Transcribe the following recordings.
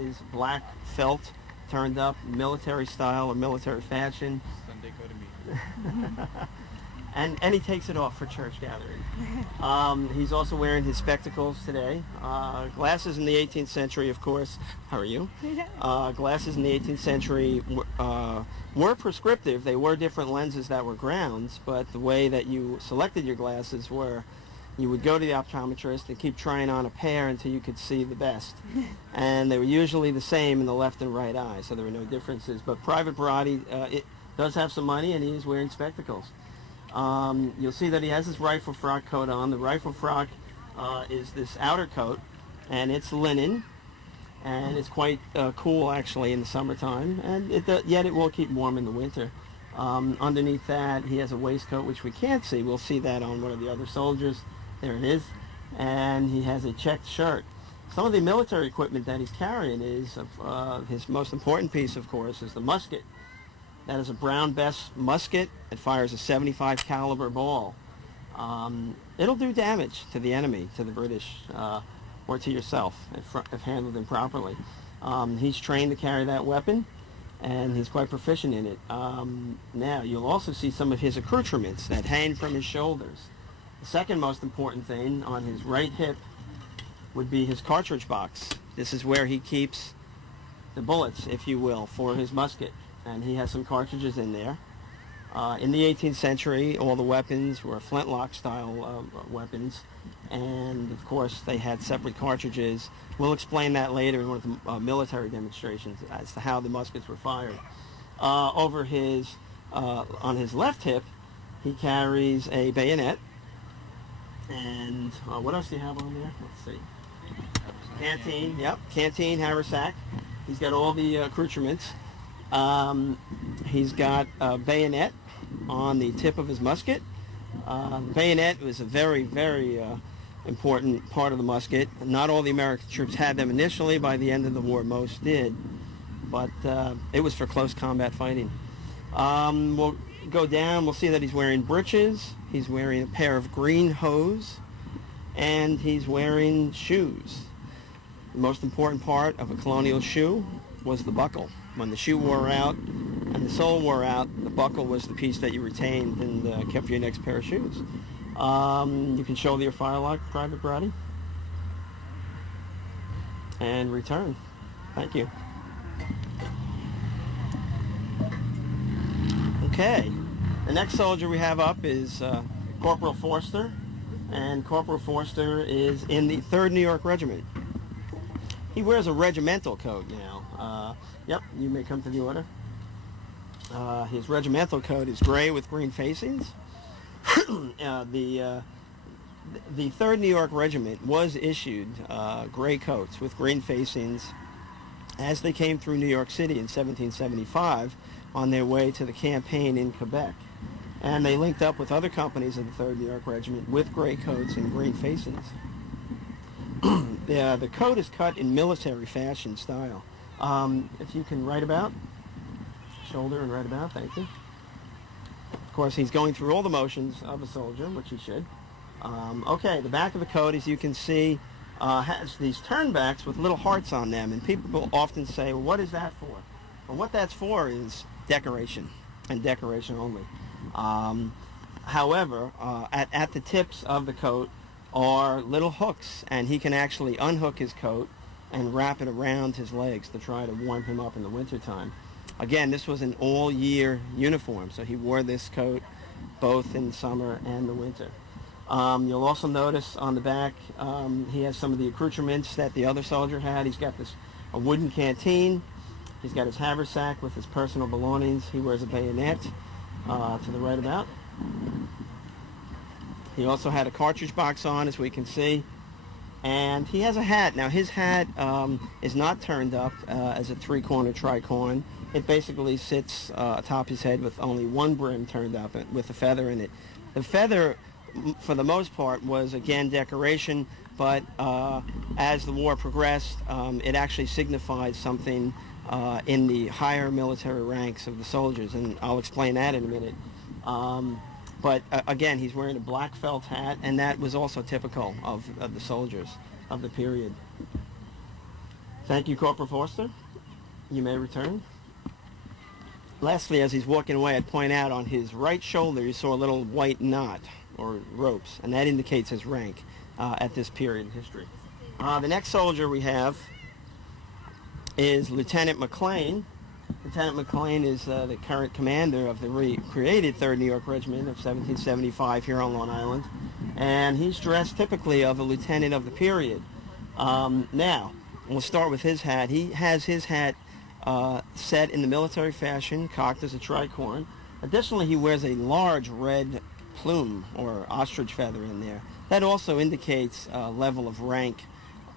His black felt turned up, military style or military fashion. Sunday go to meeting. And he takes it off for church gathering. He's also wearing his spectacles today. Glasses in the 18th century, of course. How are you? Glasses in the 18th century were prescriptive. They were different lenses that were grounds, but the way that you selected your glasses were you would go to the optometrist and keep trying on a pair until you could see the best. And they were usually the same in the left and right eye, so there were no differences. But Private Barati it does have some money, and he is wearing spectacles. You'll see that he has his rifle frock coat on. The rifle frock is this outer coat, and it's linen, and it's quite cool actually in the summertime, and yet it will keep warm in the winter. Underneath that, he has a waistcoat, which we can't see. We'll see that on one of the other soldiers. There it is. And he has a checked shirt. Some of the military equipment that he's carrying is, his most important piece, of course, is the musket. That is a Brown Bess musket. It fires a .75 caliber ball. It'll do damage to the enemy, to the British, or to yourself if handled improperly. He's trained to carry that weapon, and he's quite proficient in it. Now, you'll also see some of his accoutrements that hang from his shoulders. The second most important thing on his right hip would be his cartridge box. This is where he keeps the bullets, if you will, for his musket. And he has some cartridges in there. In the 18th century, all the weapons were flintlock-style weapons, and of course they had separate cartridges. We'll explain that later in one of the military demonstrations as to how the muskets were fired. On his left hip, he carries a bayonet. And what else do you have on there? Let's see. Canteen, yep, canteen, haversack. He's got all the accoutrements. He's got a bayonet on the tip of his musket. The bayonet was a very, very important part of the musket. Not all the American troops had them initially. By the end of the war, most did. But it was for close combat fighting. We'll go down. We'll see that he's wearing breeches. He's wearing a pair of green hose. And he's wearing shoes. The most important part of a colonial shoe was the buckle. When the shoe wore out and the sole wore out, the buckle was the piece that you retained and kept for your next pair of shoes. You can show your firelock, Private Barati. And return. Thank you. Okay. The next soldier we have up is Corporal Forster. And Corporal Forster is in the 3rd New York Regiment. He wears a regimental coat, you know. Yep, you may come to the order. His regimental coat is gray with green facings. The 3rd New York Regiment was issued gray coats with green facings as they came through New York City in 1775 on their way to the campaign in Quebec. And they linked up with other companies of the 3rd New York Regiment with gray coats and green facings. The coat is cut in military fashion style. If you can right about, shoulder and right about, thank you. Of course, he's going through all the motions of a soldier, which he should. Okay, the back of the coat, as you can see, has these turnbacks with little hearts on them, and people often say, well, what is that for? Well, what that's for is decoration, and decoration only. However, at the tips of the coat are little hooks, and he can actually unhook his coat and wrap it around his legs to try to warm him up in the wintertime. Again, this was an all-year uniform, so he wore this coat both in summer and the winter. You'll also notice on the back he has some of the accoutrements that the other soldier had. He's got a wooden canteen. He's got his haversack with his personal belongings. He wears a bayonet to the right about. He also had a cartridge box on, as we can see. And he has a hat. Now, his hat is not turned up as a three-corner tricorn. It basically sits atop his head with only one brim turned up with a feather in it. The feather, for the most part, was, again, decoration, but as the war progressed, it actually signified something in the higher military ranks of the soldiers, and I'll explain that in a minute. But again, he's wearing a black felt hat, and that was also typical of the soldiers of the period. Thank you, Corporal Forster. You may return. Lastly, as he's walking away, I'd point out on his right shoulder you saw a little white knot or ropes, and that indicates his rank at this period in history. The next soldier we have is Lieutenant McLean. Lieutenant McLean is the current commander of the recreated 3rd New York Regiment of 1775 here on Long Island, and he's dressed typically of a lieutenant of the period. Now, we'll start with his hat. He has his hat set in the military fashion, cocked as a tricorn. Additionally, he wears a large red plume or ostrich feather in there. That also indicates a level of rank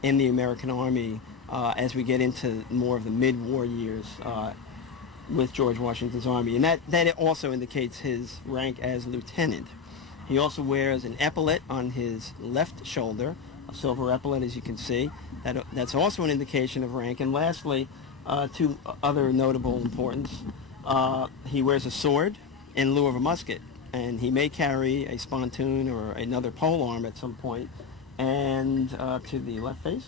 in the American Army as we get into more of the mid-war years with George Washington's Army. And that also indicates his rank as lieutenant. He also wears an epaulet on his left shoulder, a silver epaulet, as you can see. That's also an indication of rank. And lastly, two other notable importance. He wears a sword in lieu of a musket, and he may carry a spontoon or another pole arm at some point, and to the left face.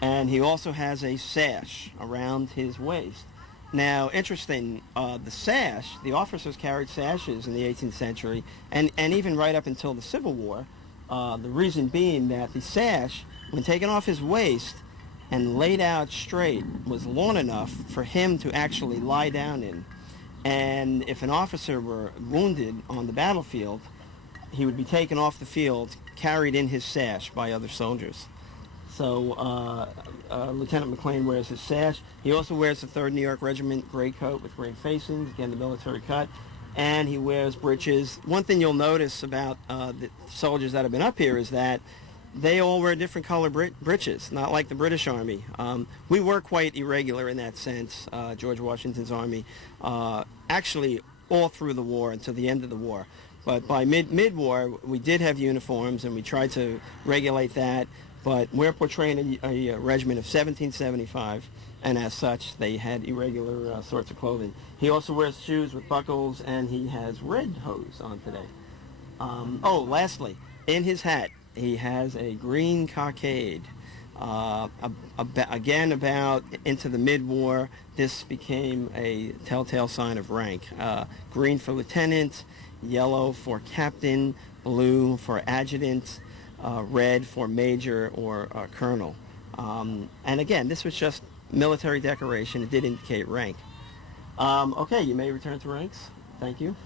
And he also has a sash around his waist. Now, interesting, the sash, the officers carried sashes in the 18th century, and even right up until the Civil War. The reason being that the sash, when taken off his waist and laid out straight, was long enough for him to actually lie down in. And if an officer were wounded on the battlefield, he would be taken off the field, carried in his sash by other soldiers. So Lieutenant McLean wears his sash. He also wears the 3rd New York Regiment gray coat with gray facings, again the military cut, and he wears breeches. One thing you'll notice about the soldiers that have been up here is that they all wear different color breeches, not like the British Army. We were quite irregular in that sense, George Washington's Army, actually all through the war until the end of the war. But by mid-war, we did have uniforms, and we tried to regulate that. But we're portraying a regiment of 1775, and as such, they had irregular sorts of clothing. He also wears shoes with buckles, and he has red hose on today. Lastly, in his hat, he has a green cockade. Again, about into the mid-war, this became a telltale sign of rank. Green for lieutenant, yellow for captain, blue for adjutant, red for major or colonel. And again, this was just military decoration. It did indicate rank. Okay, you may return to ranks. Thank you.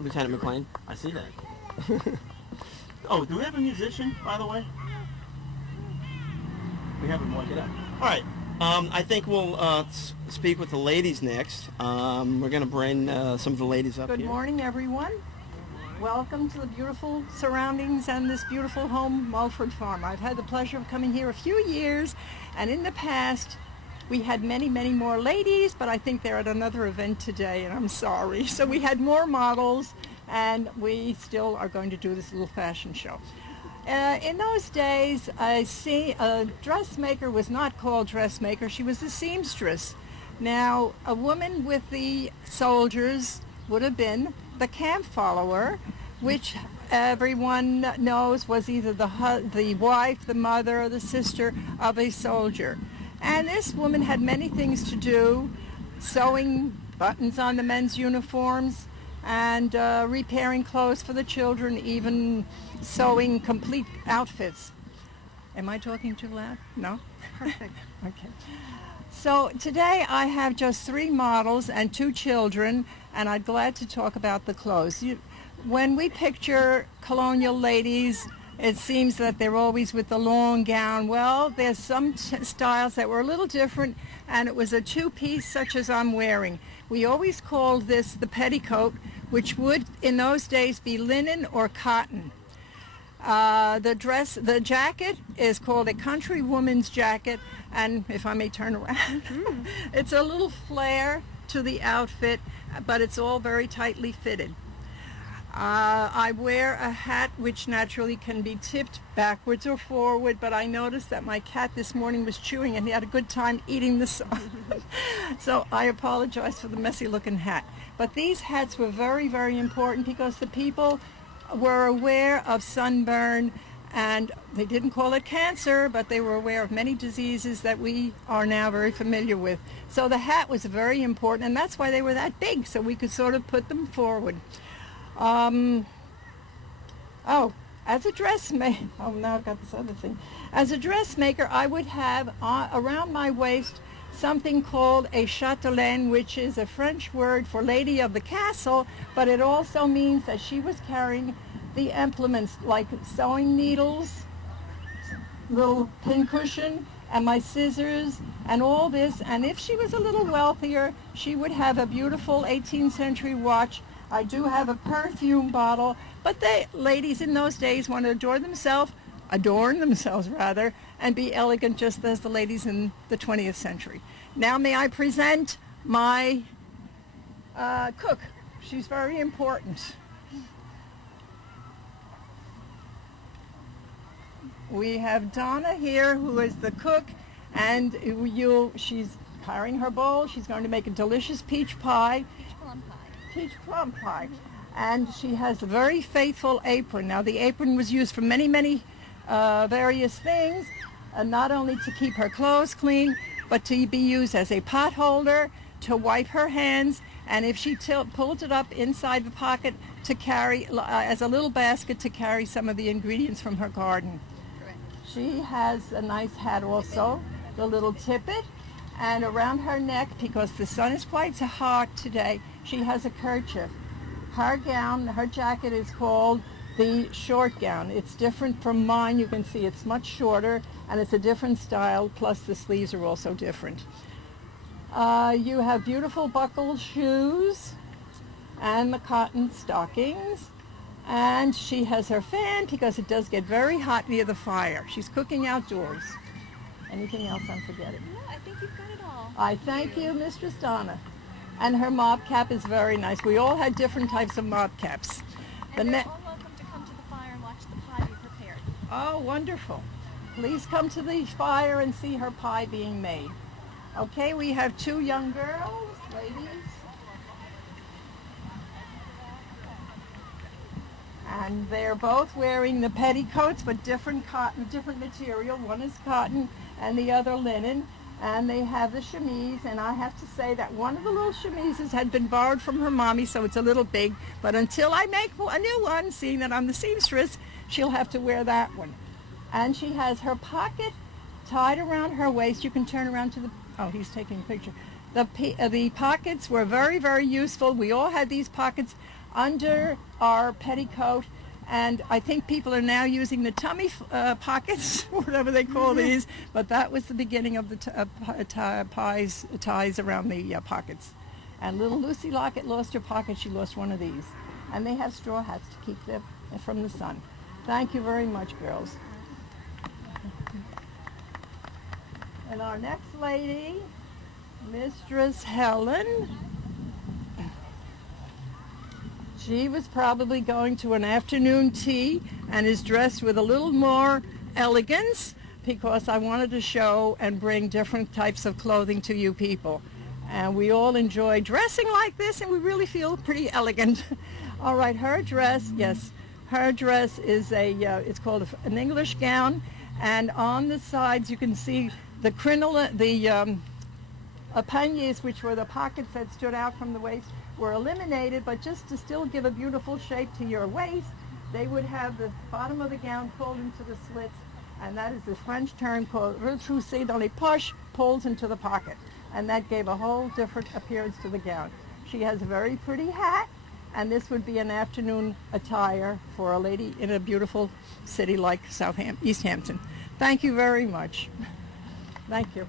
Lieutenant McLean, I see that. Oh, do we have a musician, by the way? We haven't worked it out. All right. I think we'll speak with the ladies next. We're going to bring some of the ladies up here. Good morning, everyone. Welcome to the beautiful surroundings and this beautiful home, Mulford Farm. I've had the pleasure of coming here a few years, and in the past we had many, many more ladies, but I think they're at another event today, and I'm sorry. So we had more models, and we still are going to do this little fashion show. In those days, a dressmaker was not called dressmaker, she was a seamstress. Now, a woman with the soldiers would have been the camp follower, which everyone knows was either the wife, the mother, or the sister of a soldier. And this woman had many things to do, sewing buttons on the men's uniforms, and repairing clothes for the children, even sewing complete outfits. Am I talking too loud? No? Perfect. Okay. So today I have just 3 models and 2 children, and I'm glad to talk about the clothes. When we picture colonial ladies, it seems that they're always with the long gown. Well, there's some styles that were a little different, and it was a 2-piece such as I'm wearing. We always called this the petticoat, which would in those days be linen or cotton. The jacket is called a country woman's jacket, and if I may turn around, it's a little flare to the outfit, but it's all very tightly fitted. I wear a hat which naturally can be tipped backwards or forward, but I noticed that my cat this morning was chewing and he had a good time eating the so I apologize for the messy looking hat. But these hats were very, very important because the people were aware of sunburn and they didn't call it cancer, but they were aware of many diseases that we are now very familiar with. So the hat was very important, and that's why they were that big, so we could sort of put them forward. As a dressmaker, now I've got this other thing. As a dressmaker, I would have around my waist something called a chatelaine, which is a French word for lady of the castle, but it also means that she was carrying the implements like sewing needles, little pincushion, and my scissors, and all this. And if she was a little wealthier, she would have a beautiful 18th century watch. I do have a perfume bottle, but the ladies in those days want to adorn themselves, and be elegant just as the ladies in the 20th century. Now may I present my cook. She's very important. We have Donna here, who is the cook, and she's carrying her bowl. She's going to make a delicious peach pie. Peach plum pie. And she has a very faithful apron. Now the apron was used for many, many various things, not only to keep her clothes clean, but to be used as a pot holder, to wipe her hands, and if she pulled it up inside the pocket, to carry as a little basket to carry some of the ingredients from her garden. Correct. She has a nice hat also, the little tippet, and around her neck, because the sun is quite hot today, she has a kerchief. Her gown, her jacket is called the short gown. It's different from mine. You can see it's much shorter, and it's a different style, plus the sleeves are also different. You have beautiful buckled shoes and the cotton stockings, and she has her fan because it does get very hot near the fire. She's cooking outdoors. Anything else I'm forgetting? No, I think you've got it all. I thank you, Mistress Donna. And her mob cap is very nice. We all had different types of mob caps. And you're all welcome to come to the fire and watch the pie be prepared. Oh, wonderful. Please come to the fire and see her pie being made. Okay, we have two young girls, ladies. And they're both wearing the petticoats, but different material. One is cotton and the other linen. And they have the chemise, and I have to say that one of the little chemises had been borrowed from her mommy, so it's a little big. But until I make a new one, seeing that I'm the seamstress, she'll have to wear that one. And she has her pocket tied around her waist. You can turn around to the, oh, he's taking a picture. The pockets were very, very useful. We all had these pockets under our petticoat. And I think people are now using the tummy pockets, whatever they call these, but that was the beginning of the ties around the pockets. And little Lucy Lockett lost her pocket. She lost one of these. And they have straw hats to keep them from the sun. Thank you very much, girls. And our next lady, Mistress Helen. She was probably going to an afternoon tea and is dressed with a little more elegance because I wanted to show and bring different types of clothing to you people. And we all enjoy dressing like this, and we really feel pretty elegant. All right, her dress, yes, her dress is it's called an English gown, and on the sides you can see the crinoline, the panniers, which were the pockets that stood out from the waist, were eliminated, but just to still give a beautiful shape to your waist, they would have the bottom of the gown pulled into the slits, and that is the French term called retrousser dans les poches, pulls into the pocket, and that gave a whole different appearance to the gown. She has a very pretty hat, and this would be an afternoon attire for a lady in a beautiful city like East Hampton. Thank you very much. Thank you.